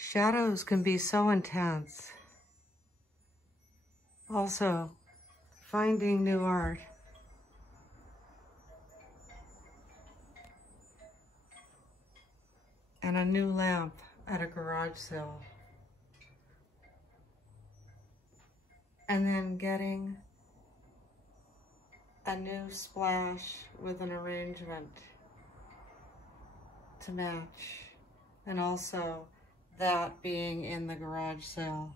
Shadows can be so intense. Also, finding new art. And a new lamp at a garage sale. And then getting a new splash with an arrangement to match. And also that being in the garage sale.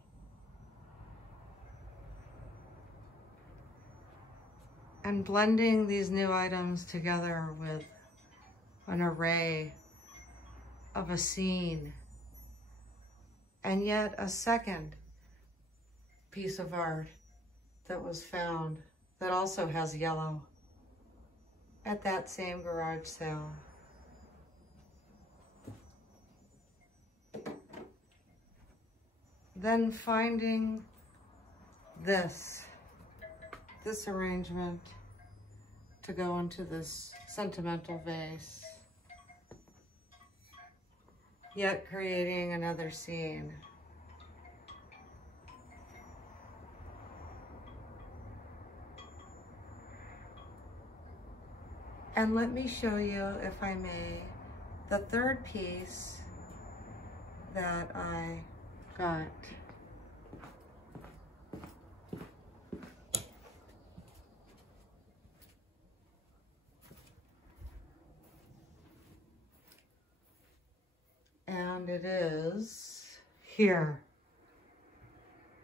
And blending these new items together with an array of a scene. And yet a second piece of art that was found that also has yellow at that same garage sale. Then finding this arrangement to go into this sentimental vase, yet creating another scene. And let me show you, if I may, the third piece that I got. And it is here.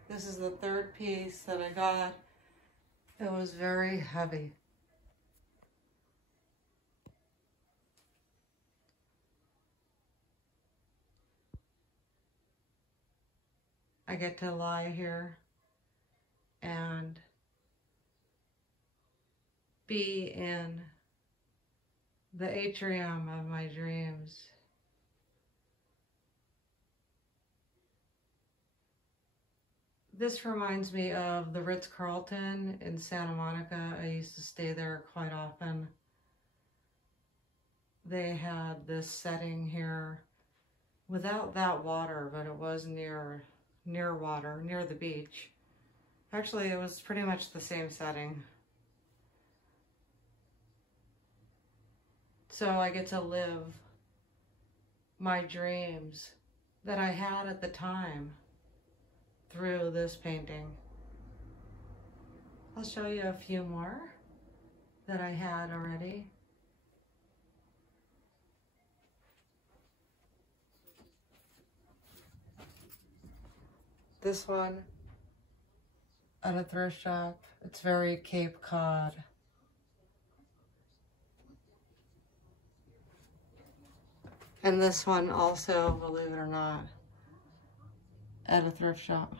This is the third piece that I got. It was very heavy. I get to lie here and be in the atrium of my dreams. This reminds me of the Ritz-Carlton in Santa Monica. I used to stay there quite often. They had this setting here without that water, but it was near water, near the beach. Actually, it was pretty much the same setting. So I get to live my dreams that I had at the time through this painting. I'll show you a few more that I had already. This one at a thrift shop. It's very Cape Cod. And this one also, believe it or not, at a thrift shop.